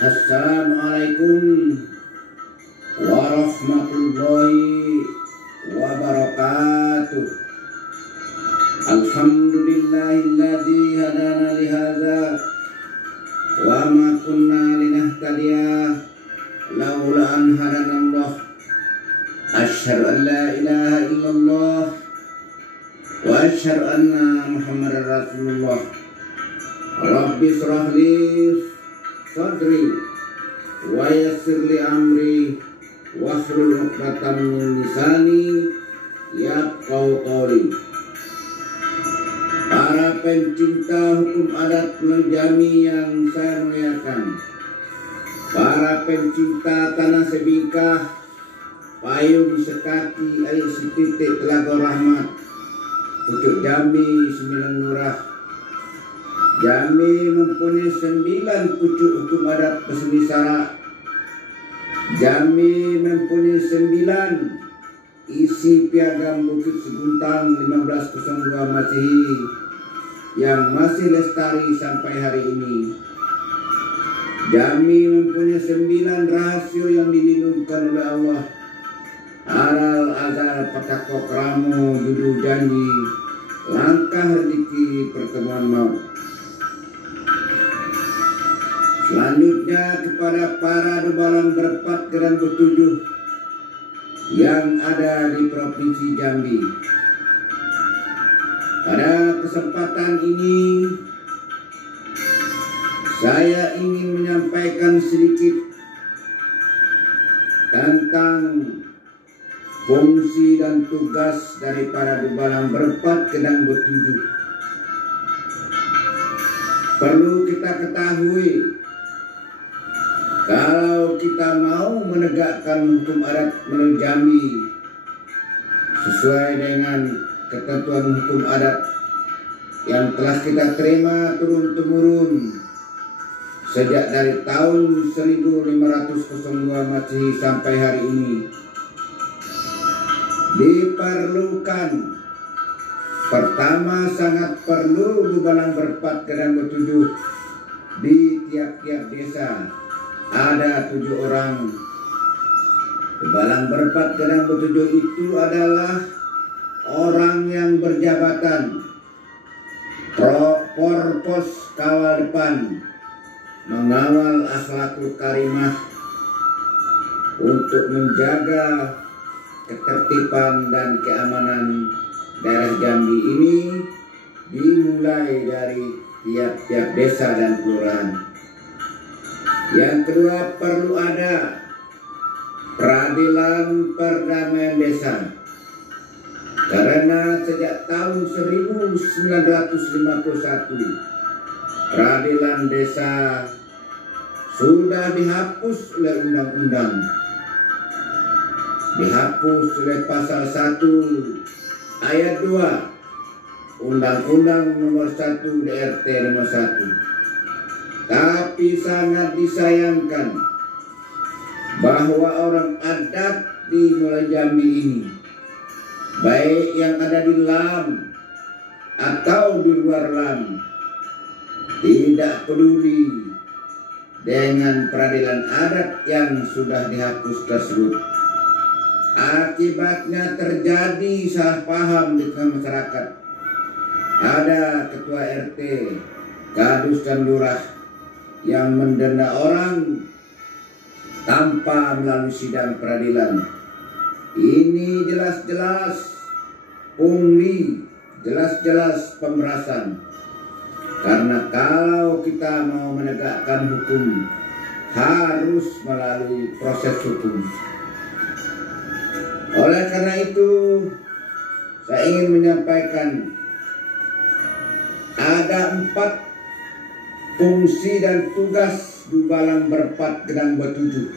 Assalamualaikum warahmatullahi wabarakatuh. Alhamdulillahilladzi hadana lihadza wa ma kunna linahtadiya laula an hadanallah. Asyhadu an la ilaha illallah wa asyhadu anna Muhammadar Rasulullah. Rabbi shrah li sadri wa yassir li amri wahlul 'uqdatam min lisani yafqahu qawli. Para pencinta hukum adat Menjami yang saya muliakan, para pencinta tanah sebingkah, payung sekaki, air setitik Telaga Rahmat, Pucuk Jambi, Sembilan Lurah. Jambi mempunyai 9 pucuk hukum adat Peseni Sarak. Jambi mempunyai 9 isi piagam Bukit Seguntang 1502 Masehi yang masih lestari sampai hari ini. Jambi mempunyai 9 rahasia yang dilindungkan oleh Allah. Aral azal patakok ramu judul janji, langkah rezeki pertemuan maut. Selanjutnya kepada para debalang berempat dan bertujuh yang ada di Provinsi Jambi. Pada kesempatan ini saya ingin menyampaikan sedikit tentang fungsi dan tugas dari para debalang berempat dan bertujuh. Perlu kita ketahui, kalau kita mau menegakkan hukum adat Jambi sesuai dengan ketentuan hukum adat yang telah kita terima turun-temurun sejak dari tahun 1502 Masehi sampai hari ini, diperlukan, pertama sangat perlu debalang berempat dan bertujuh di tiap-tiap desa. Ada 7 orang. Debalang berempat dan bertujuh itu adalah orang yang berjabatan Porpos kawal depan, mengawal akhlakul karimah untuk menjaga ketertiban dan keamanan daerah Jambi ini, dimulai dari tiap-tiap desa dan kelurahan. Yang kedua, perlu ada peradilan perdamaian desa, karena sejak tahun 1951 peradilan desa sudah dihapus oleh undang-undang, dihapus oleh pasal 1 ayat 2 Undang-Undang nomor 1 DRT nomor 1. Tapi sangat disayangkan bahwa orang adat di Mulai Jambi ini, baik yang ada di LAM atau di luar LAM, tidak peduli dengan peradilan adat yang sudah dihapus tersebut. Akibatnya terjadi salah paham di tengah masyarakat. Ada ketua RT, kadus dan lurah yang mendenda orang tanpa melalui sidang peradilan. Ini jelas-jelas pungli, jelas-jelas pemerasan. Karena kalau kita mau menegakkan hukum, harus melalui proses hukum. Oleh karena itu, saya ingin menyampaikan ada 4 fungsi dan tugas debalang berempat dan bertujuh.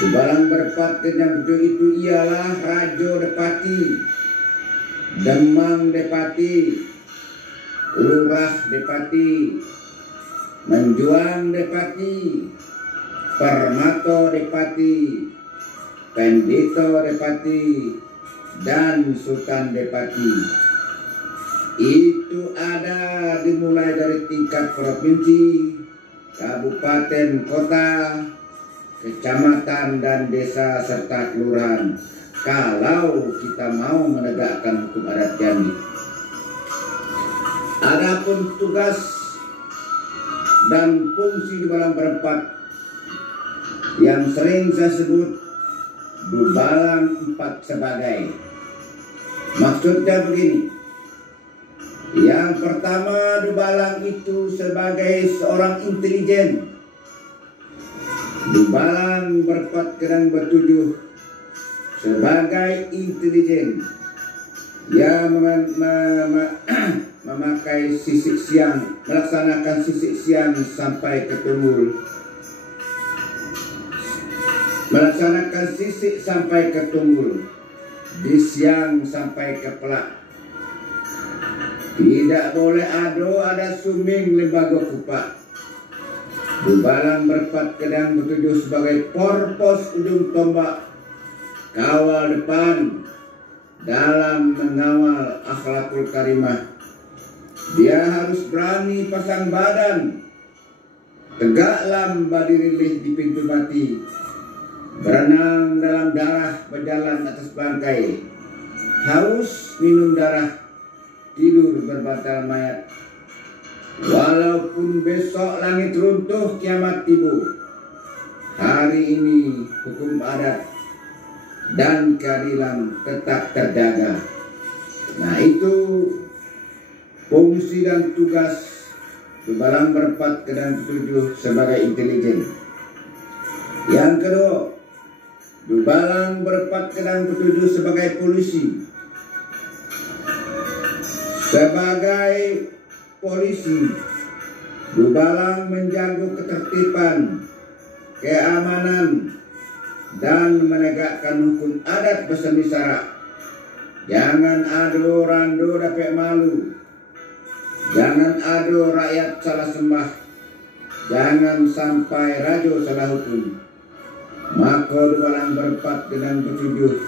Debalang berempat dan bertujuh itu ialah Rajo Depati, Demang Depati, Lurah Depati, Menjuang Depati, Permato Depati, Pendito Depati, dan Sultan Depati. Itu ada dimulai dari tingkat provinsi, kabupaten, kota, kecamatan, dan desa serta kelurahan kalau kita mau menegakkan hukum adat Jambi. Adapun tugas dan fungsi Dubalang berempat yang sering saya sebut Dubalang 4 sebagai. Maksudnya begini. Yang pertama, Dubalang itu sebagai seorang intelijen. Dubalang berempat kadang bertujuh sebagai intelijen yang memakai sisik siang, melaksanakan sisik siang sampai ke tunggul, melaksanakan sisik sampai ke tunggul, di siang sampai ke pelak. Tidak boleh ada suming lembaga kupak. Dubalang berempat kadang bertujuh sebagai porpos ujung tombak, kawal depan dalam mengawal akhlakul karimah. Dia harus berani pasang badan, tegak lam berdiri di pintu mati, berenang dalam darah, berjalan atas bangkai, haus minum darah, tidur berbantal mayat. Walaupun besok langit runtuh, kiamat tiba, hari ini hukum adat dan keadilan tetap terjaga. Nah, itu fungsi dan tugas Dubalang berempat kadang tujuh sebagai intelijen. Yang kedua, Dubalang berempat kadang tujuh sebagai polisi. Sebagai polisi, Dubalang menjaga ketertiban, keamanan, dan menegakkan hukum adat bersemi syarat. Jangan ado rando dapat malu, jangan ado rakyat salah sembah, jangan sampai rajo salah hukum. Maka Dubalang berempat dengan bertujuh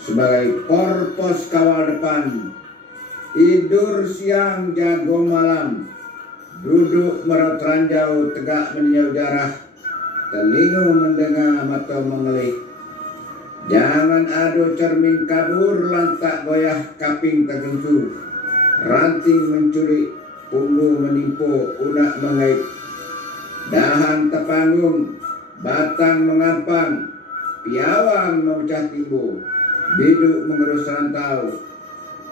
sebagai porpos kawal depan, tidur siang jago malam, duduk merot ranjau tegak meninjau jarah, telinga mendengar mata mengelih. Jangan ado cermin kabur lantak goyah kaping tergentu, ranting menculik, punggung menimpo, unak mengait, dahan terpanggung, batang mengampang, piawang memecah timbu, biduk mengerus rantau.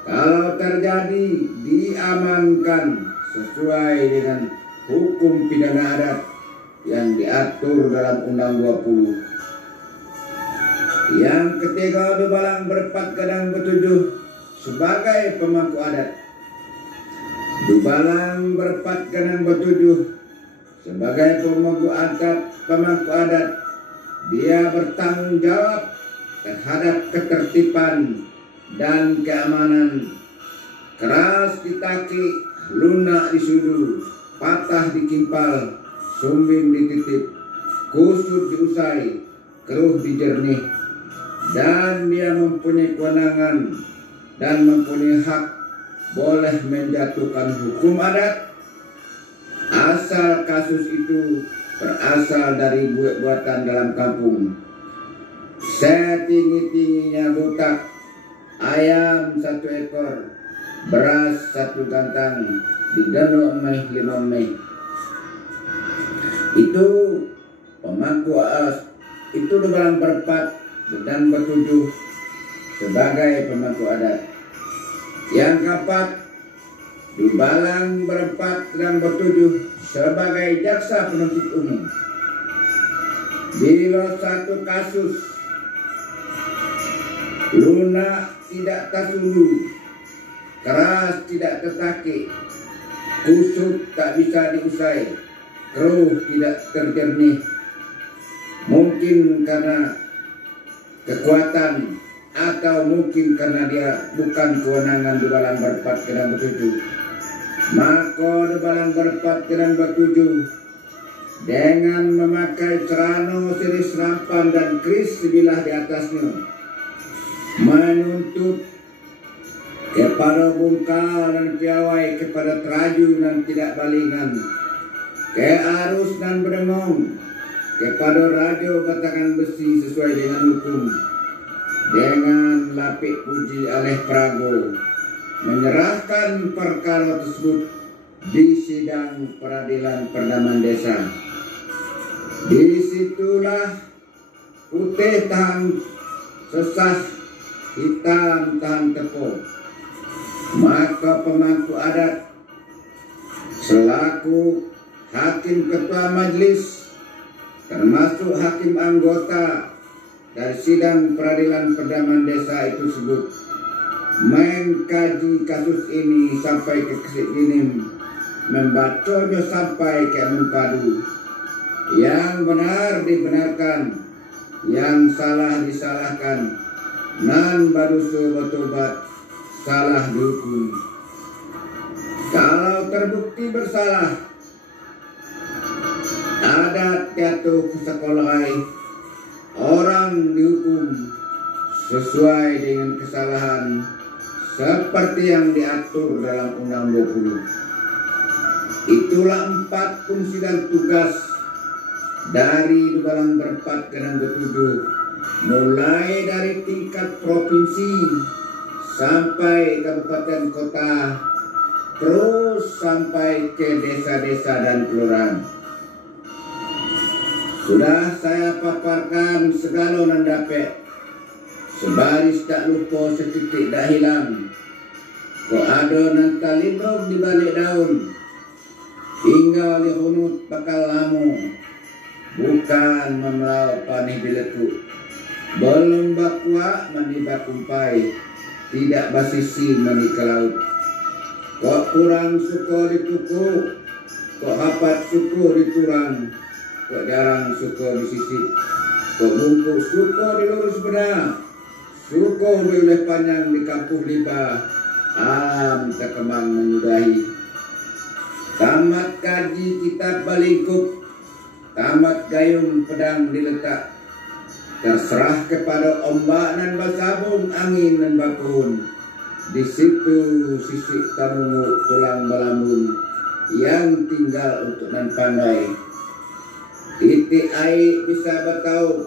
Kalau terjadi, diamankan sesuai dengan hukum pidana adat yang diatur dalam Undang 20. Yang ketiga, Dubalang berempat kadang bertujuh sebagai pemangku adat. Dubalang berempat kadang bertujuh sebagai pemangku adat. Dia bertanggung jawab terhadap ketertiban dan keamanan. Keras ditaki, lunak disudu, patah dikimpal, sumbing dititip, kusut diusai, keruh dijernih. Dan dia mempunyai kewenangan dan mempunyai hak boleh menjatuhkan hukum adat asal kasus itu berasal dari buatan dalam kampung. Setinggi-tingginya butak, ayam 1 ekor, beras 1 gantang, digano emeh 5 emeh. Itu pemangku itu Dubalang berempat dan bertujuh sebagai pemangku adat. Yang keempat, Dubalang berempat dan bertujuh sebagai jaksa penuntut umum. Bila satu kasus lunak tidak tersulu, keras tidak tertakik, kusut tak bisa diusai, keruh tidak terjernih, mungkin karena kekuatan atau mungkin karena dia bukan kewenangan Dubalang berempat kadang bertujuh, maka Dubalang berempat kadang bertujuh dengan memakai celana siri serampan dan keris sebilah di atasnya, menuntut kepada bungkal dan piawai, kepada teraju dan tidak balingan, ke arus dan berdengung kepada radio batakan besi sesuai dengan hukum, dengan lapik puji oleh Prago menyerahkan perkara tersebut di sidang peradilan Perdaman Desa. Disitulah putih tahan sesah, hitam tahan tepuk. Maka pemangku adat selaku hakim ketua majelis termasuk hakim anggota dari sidang peradilan Perdaman Desa itu tersebut mengkaji kasus ini sampai ke kesik dinim, membacanya sampai ke mempadu. Yang benar dibenarkan, yang salah disalahkan, nan badusu bertobat, salah dihukum. Kalau terbukti bersalah, adat jatuh ke sekolah, orang dihukum sesuai dengan kesalahan seperti yang diatur dalam Undang 20. Itulah 4 fungsi dan tugas dari Dubalang Berempat ke 7, mulai dari tingkat provinsi sampai kabupaten kota, terus sampai ke desa-desa dan kelurahan. Sudah saya paparkan segala nandapek, sebaris tak lupa, setitik tak hilang. Kok ada nanta lindung di balik daun, hingga lihunut bakal lamu, bukan memelau panih bileku. Belum bakwa mandi bakumpai, tidak basisi mandi ke laut. Kok kurang suko dituku, kok hapat suko diturang, kok jarang suko disisip, kok bungkus suko dilurus benar, suko diuleh panjang di kampung liba, alam terkembang menyudahi. Tamat kaji kitab balingkup, tamat gayung pedang diletak, terserah kepada ombak dan basabung, angin dan bakun. Di situ sisik tanungu tulang balambun yang tinggal untuk nan pandai. Titik air bisa bertahu,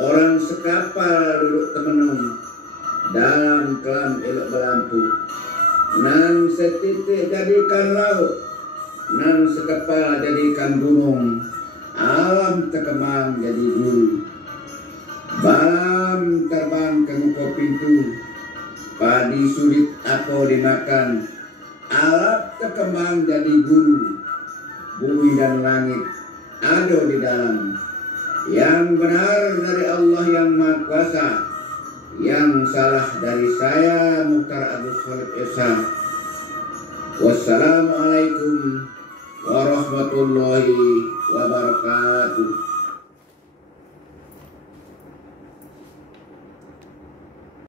orang sekapal duduk temenung dalam kelam elok berlampu. Nan setitik jadikan laut, nan sekepal jadikan gunung, alam terkembang jadi guru. Balam terbang ke muka pintu, padi sulit apa dimakan, alat terkembang jadi guru. Bumi dan langit ada di dalam. Yang benar dari Allah yang Maha Kuasa, yang salah dari saya Mukhtar Agus Khalid Esa. Wassalamualaikum